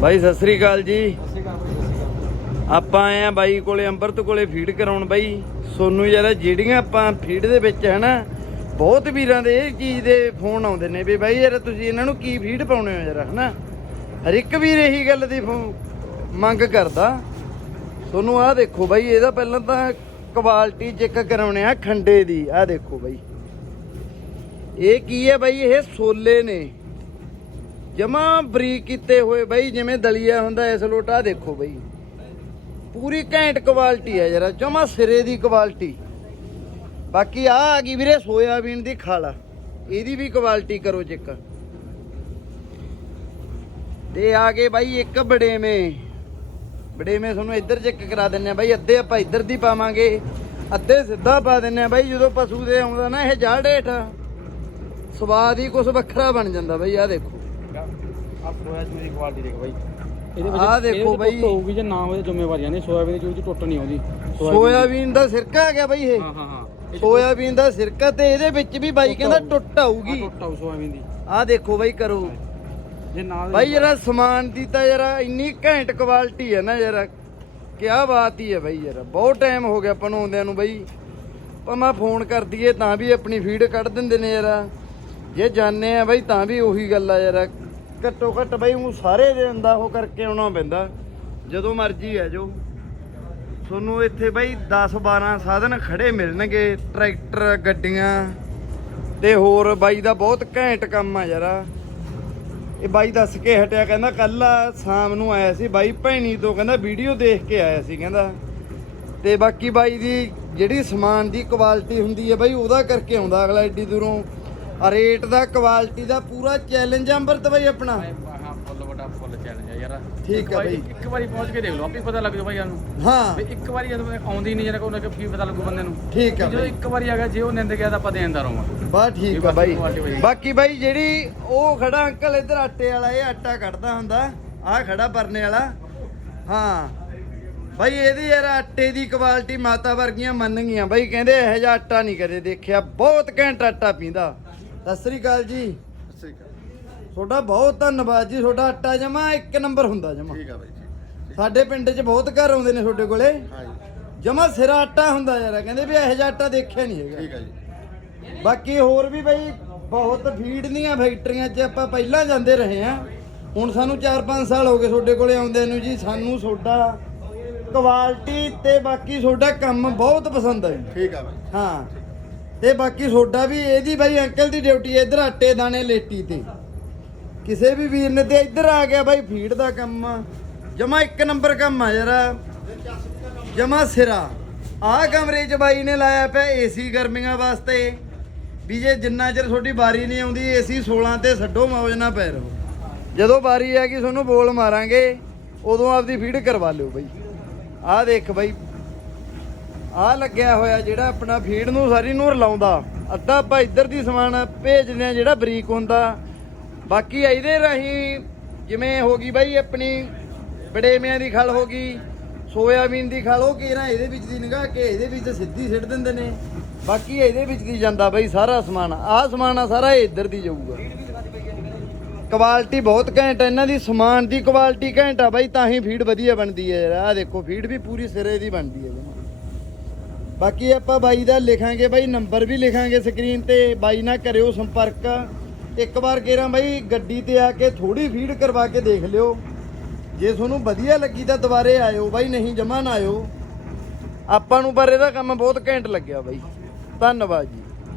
ਬਾਈ ਸਤਿ ਸ੍ਰੀ ਅਕਾਲ ਜੀ। ਆਪਾਂ ਆਏ ਆ ਬਾਈ ਕੋਲੇ ਅੰਮ੍ਰਿਤ ਕੋਲੇ ਫੀਡ ਕਰਾਉਣ ਬਾਈ। ਸੋਨੂੰ ਯਾਰ ਜਿਹੜੀਆਂ ਆਪਾਂ ਫੀਡ ਦੇ ਵਿੱਚ ਹੈ ਨਾ ਬਹੁਤ ਵੀਰਾਂ ਦੇ ਇਹ ਚੀਜ਼ ਦੇ ਫੋਨ ਆਉਂਦੇ ਨੇ ਵੀ ਬਾਈ ਯਾਰ ਤੁਸੀਂ ਇਹਨਾਂ ਨੂੰ ਕੀ ਫੀਡ ਪਾਉਣੇ ਹੋ ਯਾਰ ਹਨਾ? ਹਰ ਇੱਕ ਵੀਰ ਇਹੀ ਗੱਲ ਦੀ ਮੰਗ ਕਰਦਾ। ਤੁਹਾਨੂੰ ਆਹ ਦੇਖੋ ਬਾਈ ਇਹਦਾ ਪਹਿਲਾਂ ਤਾਂ ਕੁਆਲਿਟੀ ਚੈੱਕ ਕਰਾਉਣੇ ਆ ਖੰਡੇ ਦੀ ਆਹ ਦੇਖੋ ਬਾਈ। ਇਹ ਕੀ ਹੈ ਬਾਈ ਇਹ ਸੋਲੇ ਨੇ। ਜਮਾ ਬਰੀਕ ਕੀਤੇ ਹੋਏ ਬਾਈ, ਜਿਵੇਂ ਦਲੀਆ ਹੁੰਦਾ, ਇਸ ਲੋਟਾ ਦੇਖੋ ਬਾਈ। ਪੂਰੀ ਘੈਂਟ ਕੁਆਲਿਟੀ ਹੈ ਜਰਾ, ਜਮਾ ਸਿਰੇ ਦੀ ਕੁਆਲਿਟੀ। ਬਾਕੀ ਆ ਆ ਗਈ ਵੀਰੇ ਸੋਇਆਬੀਨ ਦੀ ਖਾਲਾ। ਇਹਦੀ ਵੀ ਕੁਆਲਿਟੀ ਕਰੋ ਚੈੱਕ। ਤੇ ਆ ਗਏ ਬਾਈ ਇੱਕ ਬੜੇਵੇਂ। ਬੜੇਵੇਂ ਤੁਹਾਨੂੰ ਇੱਧਰ ਚੈੱਕ ਕਰਾ ਦਿੰਨੇ ਆ ਬਾਈ, ਅੱਧੇ ਆਪਾਂ ਇੱਧਰ ਦੀ ਪਾਵਾਂਗੇ, ਅੱਧੇ ਸਿੱਧਾ ਪਾ ਦਿੰਨੇ ਆ ਬਾਈ, ਜਦੋਂ ਪਸ਼ੂ ਦੇ ਆਉਂਦਾ ਨਾ ਇਹ ਜੜ ਹੇਠ। ਸਵਾਦ ਹੀ ਕੁਝ ਵੱਖਰਾ ਬਣ ਜਾਂਦਾ ਬਾਈ ਆ ਦੇਖੋ। ਆ ਸੋਇਆ ਚੂਰੀ ਦੀ ਕੁਆਲਿਟੀ ਦੇਖ ਬਾਈ। ਆਹ ਦੇਖੋ ਬਾਈ। ਹੋਊਗੀ ਜੇ ਨਾ ਹੋਵੇ ਜ਼ਿੰਮੇਵਾਰੀਆਂ ਨਹੀਂ ਸੋਇਆਬੀਨ ਦੀ ਚੂਰੀ ਚ ਟੁੱਟ ਨਹੀਂ ਆਉਂਦੀ। ਸੋਇਆਬੀਨ ਦਾ ਸਿਰਕਾ ਆ ਗਿਆ ਬਾਈ ਇਹ। ਹਾਂ ਹਾਂ ਹਾਂ। ਇਹ 'ਚ ਸੋਇਆਬੀਨ ਦਾ ਸਿਰਕਾ ਤੇ ਇਹਦੇ ਵਿੱਚ ਵੀ ਬਾਈ ਕਹਿੰਦਾ ਟੁੱਟ ਆਹ ਆਊਗੀ ਟੁੱਟ ਆਊ ਸੋਇਆਬੀਨ ਦੀ। ਆਹ ਦੇਖੋ ਬਾਈ ਕਰੋ। ਜੇ ਨਾ ਬਾਈ ਜਰਾ ਸਮਾਨ ਦੀ ਤਾਂ ਜਰਾ ਇੰਨੀ ਘੈਂਟ ਕੁਆਲਿਟੀ ਹੈ ਨਾ ਜਰਾ। ਕਿਆ ਬਾਤ ਹੀ ਹੈ ਬਾਈ ਯਾਰ ਬਹੁਤ ਟਾਈਮ ਹੋ ਗਿਆ ਆਪਾਂ ਨੂੰ ਆਉਂਦਿਆਂ ਨੂੰ ਬਾਈ। ਪਰ ਮੈਂ ਫੋਨ ਕਰ ਦਈਏ ਤਾਂ ਵੀ ਆਪਣੀ ਫੀਡ ਕੱਢ ਦਿੰਦੇ ਨੇ ਯਾਰ ਜੇ ਜਾਣੇ ਆ ਬਾਈ ਤਾਂ ਵੀ ਉਹੀ ਗੱਲ ਆ ਯਾਰ ਘੱਟੋ ਘੱਟ ਬਾਈ ਉਹ ਸਾਰੇ ਦੇ ਅੰਦਾ ਉਹ ਕਰਕੇ ਆਉਣਾ ਪੈਂਦਾ। ਜਦੋਂ ਮਰਜ਼ੀ ਆ ਜੋ ਤੁਹਾਨੂੰ ਇੱਥੇ ਬਾਈ 10 12 ਸਾਧਨ ਖੜੇ ਮਿਲਣਗੇ, ਟਰੈਕਟਰ, ਗੱਡੀਆਂ ਤੇ ਹੋਰ ਬਾਈ ਦਾ ਬਹੁਤ ਘੈਂਟ ਕੰਮ ਆ ਯਾਰਾ। ਇਹ ਬਾਈ ਦੱਸ ਕੇ ਹਟਿਆ, ਕਹਿੰਦਾ ਕੱਲ ਸ਼ਾਮ ਨੂੰ ਆਇਆ ਸੀ ਬਾਈ ਭੈਣੀ ਤੋਂ, ਕਹਿੰਦਾ ਵੀਡੀਓ ਦੇਖ ਕੇ ਆਇਆ ਸੀ, ਕਹਿੰਦਾ। ਤੇ ਬਾਕੀ ਬਾਈ ਦੀ ਜਿਹੜੀ ਸਮਾਨ ਦੀ ਕੁਆਲਿਟੀ ਹੁੰਦੀ ਹੈ ਬਾਈ, ਉਹਦਾ ਕਰਕੇ ਆਉਂਦਾ ਅਗਲਾ ਏਡੀ ਦੂਰੋਂ। ਰੇਟ ਦਾ ਕੁਆਲਿਟੀ ਦਾ ਪੂਰਾ ਚੈਲੰਜ ਅੰਬਰਤ ਬਾਈ ਆਪਣਾ। ਹਾਂ ਫੁੱਲ ਵੱਡਾ ਫੁੱਲ ਚੈਲੰਜ ਆ ਯਾਰ। ਠੀਕ ਇੱਕ ਆ ਵਾਰੀ- ਬਾਈ। ਇੱਕ ਵਾਰੀ ਪਹੁੰਚ ਕੇ ਦੇਖ ਲਓ ਆਪੇ ਪਤਾ ਲੱਗ ਜਾਊ ਬਾਈ ਯਾਰ ਨੂੰ ਹਾਂ। ਵੀ ਇੱਕ ਵਾਰੀ ਜਦੋਂ ਆਉਂਦੀ ਨਹੀਂ ਜਰਾ ਕੋਈ ਨਾ ਕੀ ਪਤਾ ਲੱਗੂ ਬੰਦੇ ਨੂੰ। ਠੀਕ ਆ ਜਦੋਂ ਬਾਈ। ਇੱਕ ਵਾਰੀ ਆ ਗਿਆ ਜੇ ਉਹ ਨਿੰਦ ਗਿਆ ਤਾਂ ਆਪਾਂ ਦੇਣਦਾ ਰਹਾਂਗੇ ਬਾ ਠੀਕ ਆ ਬਾਕੀ ਬਾਈ। ਬਾਕੀ ਜਿਹੜੀ ਉਹ ਖੜਾ ਅੰਕਲ ਇੱਧਰ ਆਟੇ ਵਾਲਾ ਇਹ ਆਟਾ ਕੱਢਦਾ ਹੁੰਦਾ ਆਹ ਖੜਾ ਪਰਨੇ ਵਾਲਾ। ਹਾਂ। ਬਾਈ ਇਹਦੀ ਯਾਰ ਆਟੇ ਦੀ ਕੁਆਲਿਟੀ ਮਾਤਾ ਵਰਗੀਆਂ ਮੰਨ ਗਈਆਂ। ਬਾਈ ਕਹਿੰਦੇ ਇਹੋ ਜਿਹਾ ਆਟਾ ਨਹੀਂ ਕਦੇ ਦੇਖਿਆ। ਬਹੁਤ ਘੈਂਟ ਆਟਾ ਪੀਂਦਾ। ਸਤਿ ਸ੍ਰੀ ਅਕਾਲ ਜੀ। ਤੁਹਾਡਾ ਬਹੁਤ ਧੰਨਵਾਦ ਜੀ ਤੁਹਾਡਾ ਆਟਾ ਜਮਾ ਇੱਕ ਨੰਬਰ ਹੁੰਦਾ ਜਮਾ। ਠੀਕ ਆ ਬਾਈ ਜੀ ਸਾਡੇ ਪਿੰਡ 'ਚ ਬਹੁਤ ਘਰ ਆਉਂਦੇ ਨੇ ਤੁਹਾਡੇ ਕੋਲੇ। ਹਾਂ ਜੀ। ਜਮਾ ਸਿਰਾ ਆਟਾ ਹੁੰਦਾ ਯਾਰ ਕਹਿੰਦੇ ਵੀ ਇਹੋ ਜਿਹਾ ਆਟਾ ਦੇਖਿਆ ਨਹੀਂ ਹੈਗਾ। ਠੀਕ ਆ ਜੀ। ਬਾਕੀ ਹੋਰ ਵੀ ਬਈ ਬਹੁਤ ਫੀਡ ਦੀਆਂ ਫੈਕਟਰੀਆਂ 'ਚ ਆਪਾਂ ਪਹਿਲਾਂ ਜਾਂਦੇ ਰਹੇ ਆ ਹੁਣ ਸਾਨੂੰ 4-5 ਸਾਲ ਹੋ ਗਏ ਤੁਹਾਡੇ ਕੋਲੇ ਆਉਂਦੇ ਨੂੰ ਜੀ ਸਾਨੂੰ ਤੁਹਾਡਾ ਕੁਆਲਿਟੀ ਤੇ ਬਾਕੀ ਤੁਹਾਡਾ ਕੰਮ ਬਹੁਤ ਪਸੰਦ ਆਈ ਠੀਕ ਆ ਬਾਈ ਹਾਂ। ਤੇ ਬਾਕੀ ਤੁਹਾਡਾ ਵੀ ਇਹਦੀ ਬਾਈ ਅੰਕਲ ਦੀ ਡਿਊਟੀ ਹੈ, ਇੱਧਰ ਆਟੇ ਦਾਣੇ ਲੇਟੀ ਤੇ। ਕਿਸੇ ਵੀ ਵੀਰ ਨੇ ਤੇ ਇੱਧਰ ਆ ਗਿਆ ਬਾਈ, ਫੀਡ ਦਾ ਕੰਮ ਜਮਾ ਇੱਕ ਨੰਬਰ ਕੰਮ ਆ ਯਾਰ। ਜਮਾ ਸਿਰਾ। ਆਹ ਕਮਰੇ 'ਚ ਬਾਈ ਨੇ ਲਾਇਆ ਪਿਆ ਏਸੀ ਗਰਮੀਆਂ ਵਾਸਤੇ। ਵੀ ਜੇ ਜਿੰਨਾ ਚਿਰ ਤੁਹਾਡੀ ਵਾਰੀ ਨਹੀਂ ਆਉਂਦੀ ਏਸੀ 16 ਤੇ ਛੱਡੋ, ਮੌਜ ਨਾ ਪੈ ਰਹੋ। ਜਦੋਂ ਵਾਰੀ ਆ ਗਈ, ਤੁਹਾਨੂੰ ਬੋਲ ਮਾਰਾਂਗੇ, ਉਦੋਂ ਆਪਦੀ ਫੀਡ ਕਰਵਾ ਲਿਓ ਬਾਈ। ਆਹ ਦੇਖ ਬਾਈ ਆ ਲੱਗਿਆ ਹੋਇਆ ਜਿਹੜਾ ਆਪਣਾ ਫੀਡ ਨੂੰ ਸਾਰੀ ਨੂੰ ਰਲਾਉਂਦਾ ਅੱਧਾ ਆਪਾਂ ਇੱਧਰ ਦੀ ਸਮਾਨ ਭੇਜਦੇ ਆ ਜਿਹੜਾ ਬਰੀਕ ਹੁੰਦਾ। ਬਾਕੀ ਇਹਦੇ ਰਾਹੀਂ ਜਿਵੇਂ ਹੋ ਗਈ ਬਾਈ ਆਪਣੀ ਬੜੇਮਿਆਂ ਦੀ ਖਲ ਹੋ ਗਈ, ਸੋਇਆਬੀਨ ਦੀ ਖਲ, ਉਹ ਕਿਹੜਾ ਇਹਦੇ ਵਿੱਚ ਦੀ ਨਿਗਾਹ ਕੇ ਇਹਦੇ ਵਿੱਚ ਸਿੱਧੀ ਸਿੱਟ ਦਿੰਦੇ ਨੇ। ਬਾਕੀ ਇਹਦੇ ਵਿੱਚ ਦੀ ਜਾਂਦਾ ਬਾਈ ਸਾਰਾ ਸਮਾਨ। ਆਹ ਸਮਾਨ ਆ ਸਾਰਾ ਇੱਧਰ ਦੀ ਜਾਊਗਾ। ਕੁਆਲਿਟੀ ਬਹੁਤ ਘੈਂਟ ਆ, ਇਹਨਾਂ ਦੀ ਸਮਾਨ ਦੀ ਕੁਆਲਿਟੀ ਘੈਂਟ ਆ ਬਾਈ, ਤਾਂ ਹੀ ਫੀਡ ਵਧੀਆ ਬਣਦੀ ਹੈ ਯਾਰ। ਆਹ ਦੇਖੋ ਫੀਡ ਵੀ ਪੂਰੀ ਸਿਰੇ ਦੀ ਬਣਦੀ ਹੈ ਬਾਕੀ ਆਪਾਂ ਬਾਈ ਦਾ ਲਿਖਾਂਗੇ, ਬਾਈ ਨੰਬਰ ਵੀ ਲਿਖਾਂਗੇ ਸਕਰੀਨ ਤੇ, ਬਾਈ ਨਾਲ ਕਰਿਓ ਸੰਪਰਕ। ਇੱਕ ਵਾਰ ਕੇਰਾਂ ਬਾਈ, ਗੱਡੀ ਤੇ ਆ ਕੇ ਥੋੜੀ ਫੀਡ ਕਰਵਾ ਕੇ ਦੇਖ ਲਿਓ। ਜੇ ਤੁਹਾਨੂੰ ਵਧੀਆ ਲੱਗੀ ਤਾਂ ਦੁਬਾਰੇ ਆਇਓ ਬਾਈ, ਨਹੀਂ ਜਮਾ ਨਾ ਆਇਓ। ਆਪਾਂ ਨੂੰ ਪਰ ਇਹਦਾ ਕੰਮ ਬਹੁਤ ਘੈਂਟ ਲੱਗਿਆ ਬਾਈ। ਧੰਨਵਾਦ ਜੀ।